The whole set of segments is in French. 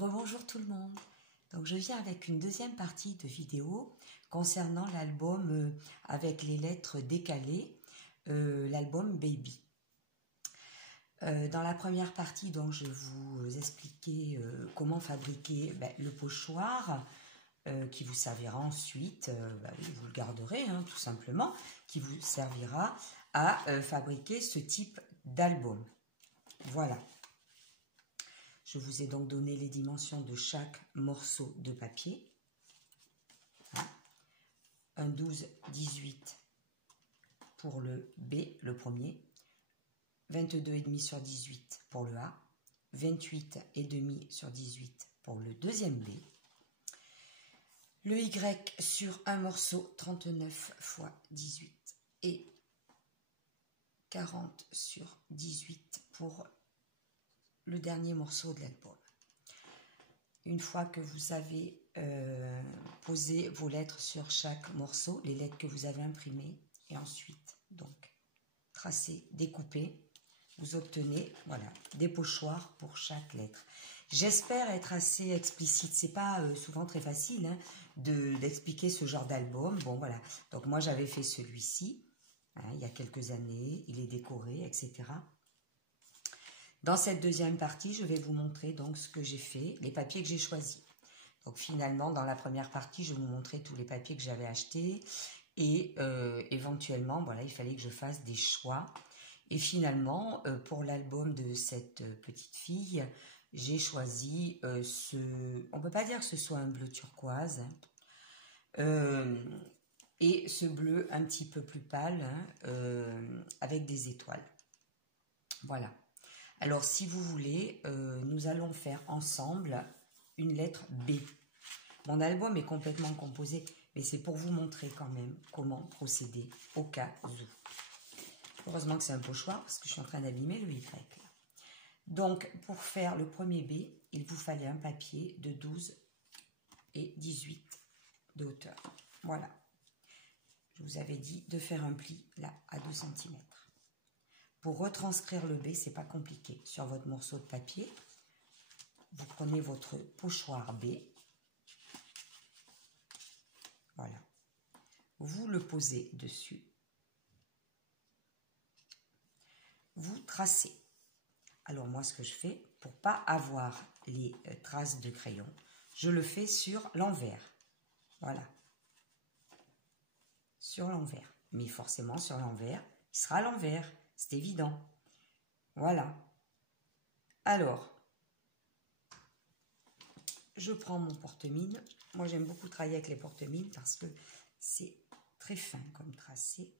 Rebonjour tout le monde. Donc je viens avec une deuxième partie de vidéo concernant l'album avec les lettres décalées, l'album Baby. Dans la première partie, donc, je vous expliquais comment fabriquer le pochoir qui vous servira ensuite, vous le garderez tout simplement, qui vous servira à fabriquer ce type d'album. Voilà. Je vous ai donc donné les dimensions de chaque morceau de papier. Un 12-18 pour le B, le premier. 22,5 sur 18 pour le A. 28,5 sur 18 pour le deuxième B. Le Y sur un morceau, 39 x 18. Et 40 sur 18 pour le dernier morceau de l'album. Une fois que vous avez posé vos lettres sur chaque morceau, les lettres que vous avez imprimées, et ensuite donc tracé, découpé, vous obtenez voilà des pochoirs pour chaque lettre. J'espère être assez explicite. C'est pas souvent très facile d'expliquer ce genre d'album. Bon voilà. Donc moi j'avais fait celui-ci il y a quelques années. Il est décoré, etc. Dans cette deuxième partie, je vais vous montrer donc ce que j'ai fait, les papiers que j'ai choisis. Donc finalement, dans la première partie, je vous montrais tous les papiers que j'avais achetés et éventuellement, voilà, il fallait que je fasse des choix. Et finalement, pour l'album de cette petite fille, j'ai choisi on ne peut pas dire que ce soit un bleu turquoise, et ce bleu un petit peu plus pâle avec des étoiles. Voilà. Alors, si vous voulez, nous allons faire ensemble une lettre B. Mon album est complètement composé, mais c'est pour vous montrer quand même comment procéder au cas où. Heureusement que c'est un pochoir parce que je suis en train d'abîmer le Y. Donc, pour faire le premier B, il vous fallait un papier de 12 et 18 de hauteur. Voilà. Je vous avais dit de faire un pli là à 2 cm. Pour retranscrire le B, c'est pas compliqué. Sur votre morceau de papier, vous prenez votre pochoir B. Voilà. Vous le posez dessus. Vous tracez. Alors moi, ce que je fais, pour pas avoir les traces de crayon, je le fais sur l'envers. Voilà. Sur l'envers. Mais forcément, sur l'envers, il sera à l'envers. C'est évident. Voilà. Alors, je prends mon porte-mine. Moi, j'aime beaucoup travailler avec les porte-mines parce que c'est très fin comme tracé.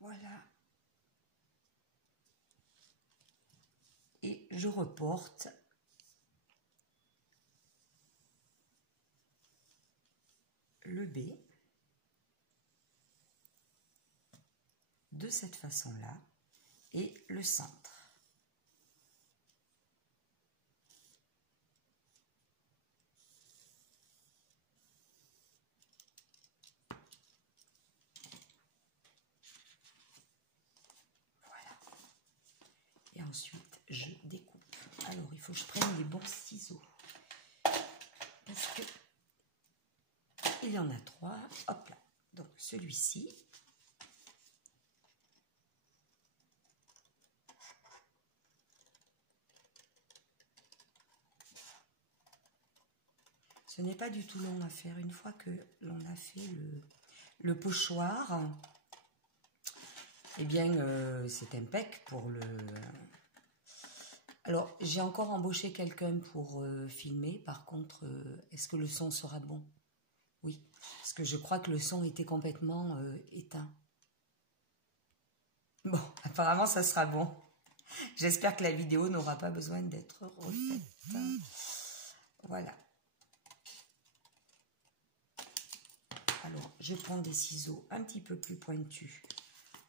Voilà. Et je reporte le B de cette façon-là et le centre. Voilà. Et ensuite, je découpe. Alors, il faut que je prenne les bons ciseaux. Parce que il y en a 3. Hop là. Donc, celui-ci. Ce n'est pas du tout long à faire. Une fois que l'on a fait le pochoir, eh bien, c'est impec pour le... Alors, j'ai encore embauché quelqu'un pour filmer. Par contre, est-ce que le son sera bon? Oui, parce que je crois que le son était complètement éteint. Bon, apparemment, ça sera bon. J'espère que la vidéo n'aura pas besoin d'être refaite. Voilà. Alors, je prends des ciseaux un petit peu plus pointus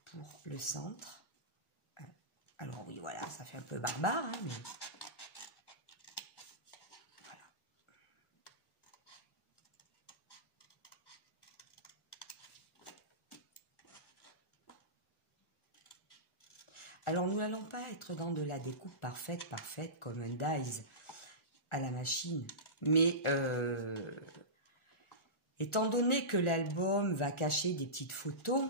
pour le centre. Alors oui, voilà, ça fait un peu barbare, mais... Voilà. Alors, nous n'allons pas être dans de la découpe parfaite, comme un dies à la machine. Mais, étant donné que l'album va cacher des petites photos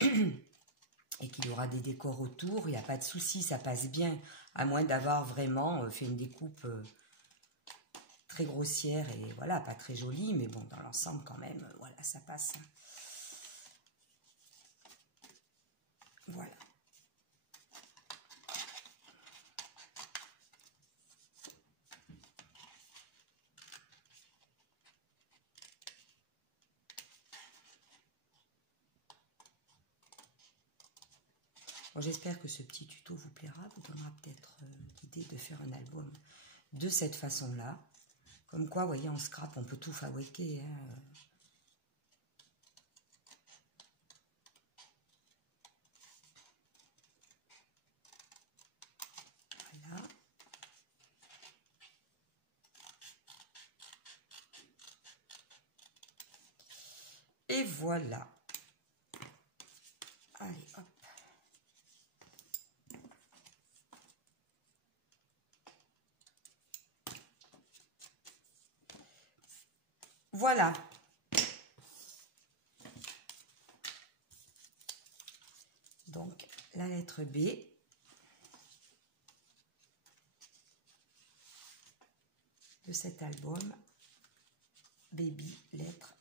et qu'il y aura des décors autour, il n'y a pas de souci, ça passe bien. À moins d'avoir vraiment fait une découpe très grossière et voilà, pas très jolie. Mais bon, dans l'ensemble quand même, voilà, ça passe. Voilà. Bon, j'espère que ce petit tuto vous plaira, vous donnera peut-être l'idée de faire un album de cette façon-là. Comme quoi, vous voyez, en scrap, on peut tout fabriquer. Hein. Voilà. Et voilà. Allez, hop. Voilà. Donc, la lettre B. De cet album, Baby, lettres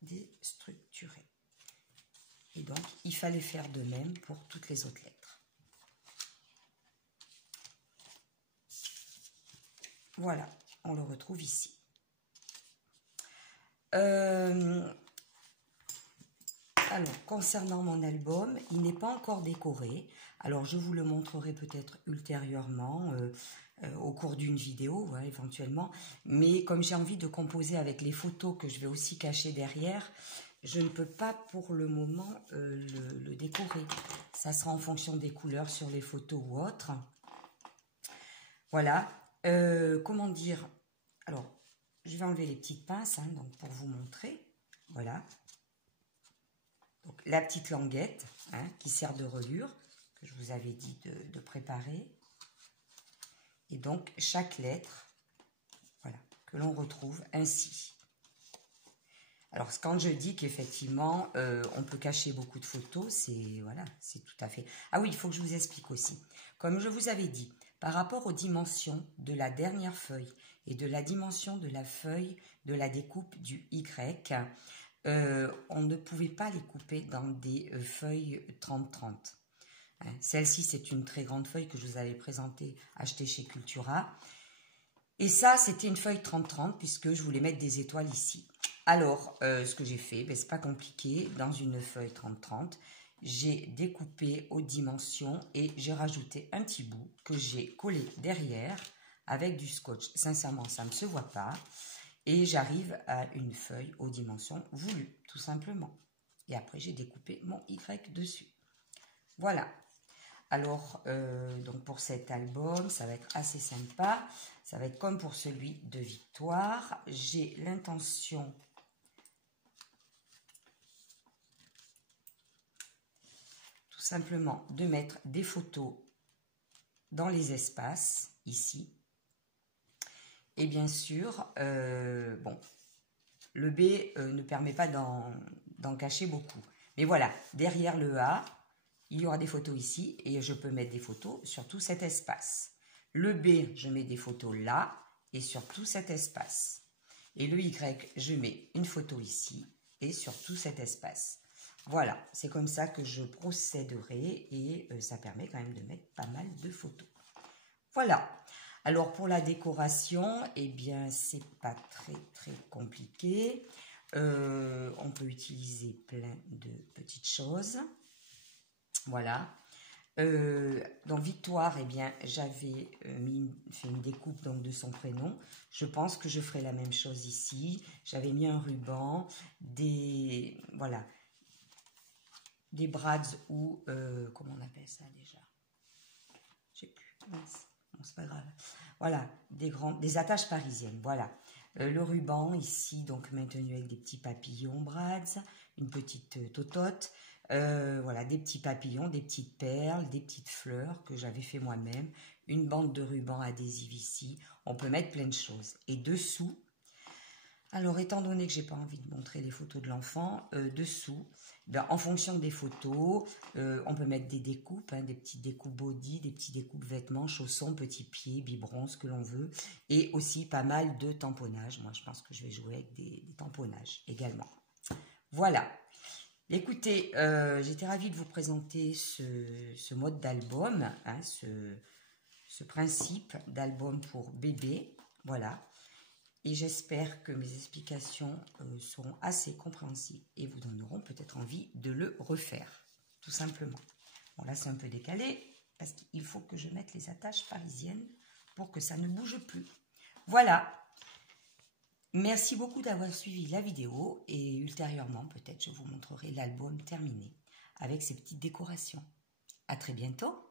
déstructurées. Et donc, il fallait faire de même pour toutes les autres lettres. Voilà, on le retrouve ici. Alors, concernant mon album, il n'est pas encore décoré. Alors, je vous le montrerai peut-être ultérieurement, au cours d'une vidéo, ouais, éventuellement. Mais comme j'ai envie de composer avec les photos que je vais aussi cacher derrière, je ne peux pas pour le moment le décorer. Ça sera en fonction des couleurs sur les photos ou autres. Voilà. Comment dire? Alors, je vais enlever les petites pinces hein, donc pour vous montrer. Voilà. Donc, la petite languette hein, qui sert de reliure, que je vous avais dit de préparer. Et donc, chaque lettre, voilà, que l'on retrouve ainsi. Alors, quand je dis qu'effectivement, on peut cacher beaucoup de photos, c'est voilà, c'est tout à fait... Ah oui, il faut que je vous explique aussi. Comme je vous avais dit, par rapport aux dimensions de la dernière feuille et de la dimension de la feuille de la découpe du Y, on ne pouvait pas les couper dans des feuilles 30-30. Hein, celle-ci, c'est une très grande feuille que je vous avais présentée, achetée chez Cultura. Et ça, c'était une feuille 30-30 puisque je voulais mettre des étoiles ici. Alors, ce que j'ai fait, ben, c'est pas compliqué. Dans une feuille 30-30, j'ai découpé aux dimensions et j'ai rajouté un petit bout que j'ai collé derrière avec du scotch. Sincèrement, ça ne se voit pas. Et j'arrive à une feuille aux dimensions voulues, tout simplement. Et après, j'ai découpé mon Y dessus. Voilà. Alors, donc pour cet album, ça va être assez sympa. Ça va être comme pour celui de Victoire. J'ai l'intention tout simplement de mettre des photos dans les espaces, ici. Et bien sûr, bon, le B ne permet pas d'en cacher beaucoup. Mais voilà, derrière le A, il y aura des photos ici et je peux mettre des photos sur tout cet espace. Le B, je mets des photos là et sur tout cet espace. Et le Y, je mets une photo ici et sur tout cet espace. Voilà, c'est comme ça que je procéderai et ça permet quand même de mettre pas mal de photos. Voilà. Alors pour la décoration, eh bien c'est pas très compliqué. On peut utiliser plein de petites choses. Voilà. Donc Victoire, eh bien j'avais fait une découpe donc, de son prénom. Je pense que je ferai la même chose ici. J'avais mis un ruban, des voilà, des brads ou comment on appelle ça déjà? Je sais plus. Mince. Bon, c'est pas grave. Voilà, des attaches parisiennes. Voilà. Le ruban ici, donc maintenu avec des petits papillons brads, une petite totote. Voilà, des petits papillons, des petites perles, des petites fleurs que j'avais fait moi-même, une bande de ruban adhésif ici. On peut mettre plein de choses. Et dessous, alors étant donné que j'ai pas envie de montrer les photos de l'enfant, dessous, ben, en fonction des photos, on peut mettre des découpes, hein, des petites découpes body, des petits découpes vêtements, chaussons, petits pieds, biberons, ce que l'on veut. Et aussi pas mal de tamponnages. Moi, je pense que je vais jouer avec des tamponnages également. Voilà. Écoutez, j'étais ravie de vous présenter ce mode d'album, hein, ce principe d'album pour bébé. Voilà. Et j'espère que mes explications seront assez compréhensibles et vous donneront peut-être envie de le refaire, tout simplement. Bon, là, c'est un peu décalé parce qu'il faut que je mette les attaches parisiennes pour que ça ne bouge plus. Voilà. Merci beaucoup d'avoir suivi la vidéo et ultérieurement, peut-être, je vous montrerai l'album terminé avec ses petites décorations. À très bientôt.